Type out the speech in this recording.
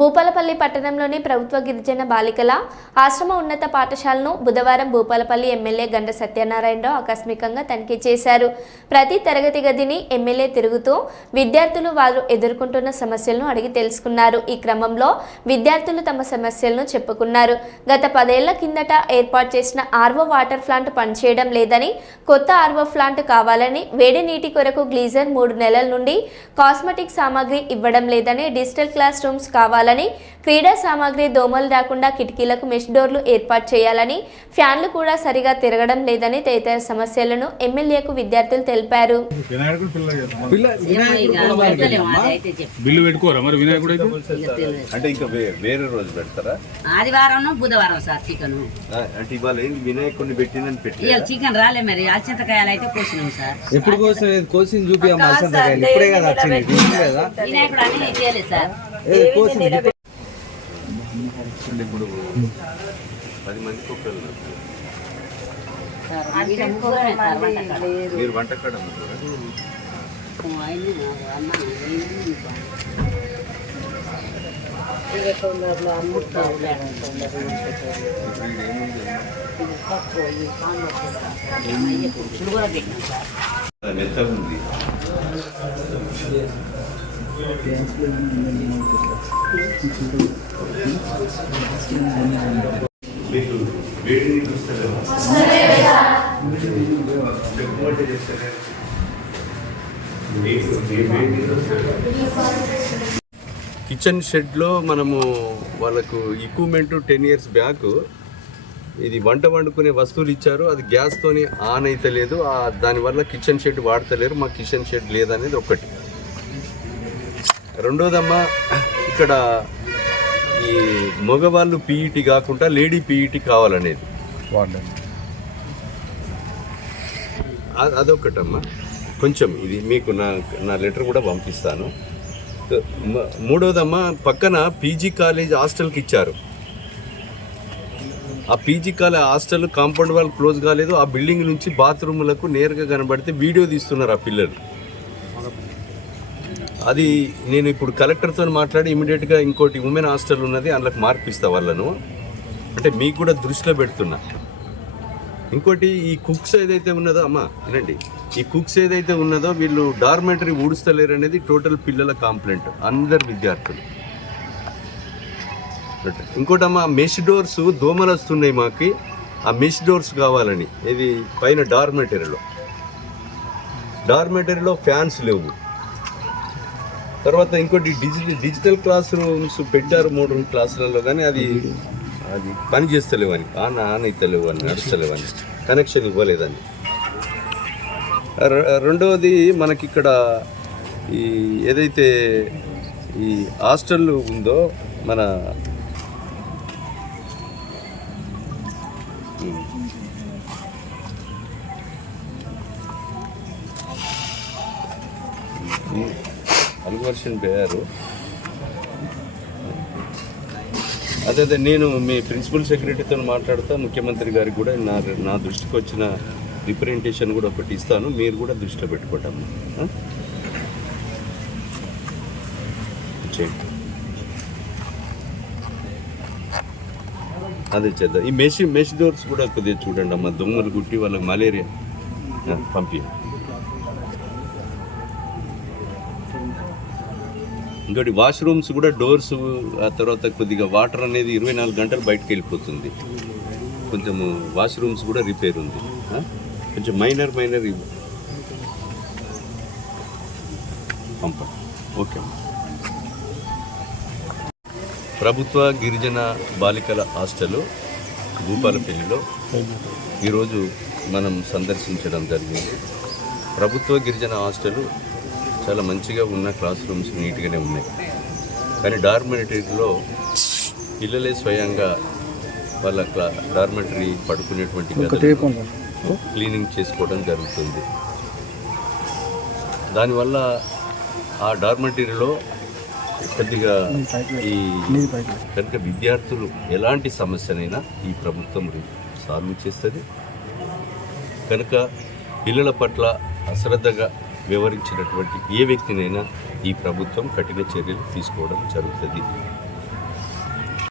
భూపాలపల్లి పట్టణంలోని ప్రభుత్వ గిరిజన బాలికల ఆశ్రమ ఉన్నత పాఠశాలను బుధవారం భూపాలపల్లి ఎమ్మెల్యే గండ సత్యనారాయణరావు ఆకస్మికంగా తనిఖీ చేశారు. ప్రతి తరగతి గదిని ఎమ్మెల్యే తిరుగుతూ విద్యార్థులు వారు ఎదుర్కొంటున్న సమస్యలను అడిగి తెలుసుకున్నారు. ఈ క్రమంలో విద్యార్థులు తమ సమస్యలను చెప్పుకున్నారు. గత 10 ఏళ్ల కిందట ఏర్పాటు చేసిన ఆర్వో వాటర్ ప్లాంట్ పనిచేయడం లేదని, కొత్త ఆర్వో ప్లాంట్ కావాలని, వేడి నీటి కొరకు గ్లీజర్ 3 నెలల నుండి కాస్మెటిక్ సామాగ్రి ఇవ్వడం లేదని, డిజిటల్ క్లాస్ రూమ్స్ కావాలని, క్రీడా సామాగ్రి దోమలు రాకుండా కిటికీలకు మెష్ డోర్లు ఏర్పాటు చేయాలని, ఫ్యాన్లు కూడా సరిగా తిరగడం లేదని తదితర సమస్యలను ఎమ్మెల్యేకు విద్యార్థులు తెలిపారు. ఆదివారం బుధవారం సార్ చికెన్ అంటే ఇవాళ వినాయకుడిని పెట్టిందని పెట్టి చికెన్ రాలే మరి అల్చింతకాయలు అయితే కోసినాం సార్. ఎప్పుడు కోసి చూపించాము అల్చింతకాయలు ఇప్పుడే కదా వినాయకుడు అని చేయలేదు సార్. ఇప్పుడు 10 మంది కుక్కలు మీరు వంటకాడ మెత్తగా ఉంది. మీకు వేడి నీళ్ళు వస్తలేవా? చెప్పుకుంటే చేస్తారా? కిచెన్ షెడ్లో మనము వాళ్ళకు ఎక్విప్మెంట్ 10 years బ్యాక్ ఇది వంట వండుకునే వస్తువులు ఇచ్చారు. అది గ్యాస్తోని ఆన్ అయితే లేదు. దానివల్ల కిచెన్ షెడ్ వాడతలేరు. మా కిచెన్ షెడ్ లేదనేది ఒకటి. రెండోదమ్మా, ఇక్కడ ఈ మగవాళ్ళు పీఈటీ కాకుండా లేడీ పీఈటీ కావాలనేది అదొకటమ్మా. కొంచెం ఇది మీకు నా లెటర్ కూడా పంపిస్తాను. మూడోదమ్మా, పక్కన పీజీ కాలేజ్ హాస్టల్కి ఇచ్చారు. ఆ PG college hostel compound wall close కాలేదు. ఆ బిల్డింగ్ నుంచి బాత్రూములకు నేరుగా కనబడితే వీడియో తీస్తున్నారు ఆ పిల్లలు. అది నేను ఇప్పుడు కలెక్టర్తో మాట్లాడి ఇమీడియట్గా ఇంకోటి ఉమెన్ హాస్టల్ ఉన్నది, అందులోకి మార్పిస్తా వాళ్ళను. అంటే మీకు కూడా దృష్టిలో పెడుతున్నా. ఇంకోటి ఈ కుక్స్ ఏదైతే ఉన్నదో అమ్మా వినండి, ఈ కుక్స్ ఏదైతే ఉన్నదో వీళ్ళు డార్మెంటరీ ఊడుస్తలేరు అనేది టోటల్ పిల్లల కంప్లైంట్, అందరు విద్యార్థులు. ఇంకోటమ్మా, మెష్ డోర్స్ దోమలు వస్తున్నాయి మాకు. ఆ మెష్ డోర్స్ కావాలని, ఇది పైన డార్మెంటరీలో ఫ్యాన్స్ లేవు. తర్వాత ఇంకోటి డిజిటల్ క్లాస్ రూమ్స్ పెట్టారు 3 క్లాసులలో, కానీ అది పని చేస్తలేవని, ఆన్ అవుతలేవు అని, నడుస్తలేవని, కనెక్షన్ ఇవ్వలేదని. రెండవది, మనకి ఇక్కడ ఈ ఏదైతే ఈ హాస్టల్ ఉందో మన అల్వర్షన్ పేరు అదే నేను మీ ప్రిన్సిపల్ సెక్రటరీతో మాట్లాడుతా. ముఖ్యమంత్రి గారికి కూడా నా దృష్టికి వచ్చిన రిప్రజెంటేషన్ కూడా ఒకటి ఇస్తాను. మీరు కూడా దృష్టిలో పెట్టుకోవటం అదే చేద్దాం. ఈ మెష్ డోర్స్ కూడా కొద్దిగా చూడండి అమ్మ. దొంగలు గుట్టి వాళ్ళకి మలేరియా పంపి. ఇంకోటి వాష్రూమ్స్ కూడా డోర్స్, ఆ తర్వాత కొద్దిగా వాటర్ అనేది 24 గంటలు బయటకు వెళ్ళిపోతుంది. కొంచెము వాష్రూమ్స్ కూడా రిపేర్ ఉంది. కొంచెం మైనర్ పంప. ఓకే. ప్రభుత్వ గిరిజన బాలికల హాస్టల్ భూపాలపల్లిలో ఈరోజు మనం సందర్శించడం జరిగింది. ప్రభుత్వ గిరిజన హాస్టల్ చాలా మంచిగా ఉన్న క్లాస్ రూమ్స్ నీట్గానే ఉన్నాయి. కానీ డార్మెటరీలో పిల్లలే స్వయంగా వాళ్ళ డార్మెటరీ పడుకునేటువంటి క్లీనింగ్ చేసుకోవడం జరుగుతుంది. దానివల్ల ఆ డార్మెటరీలో కొద్దిగా ఈ కనుక విద్యార్థులు ఎలాంటి సమస్యనైనా ఈ ప్రభుత్వం సాల్వ్ చేస్తుంది. కనుక పిల్లల పట్ల అశ్రద్ధగా వ్యవహరించినటువంటి ఏ వ్యక్తినైనా ఈ ప్రభుత్వం కఠిన చర్యలు తీసుకోవడం జరుగుతుంది.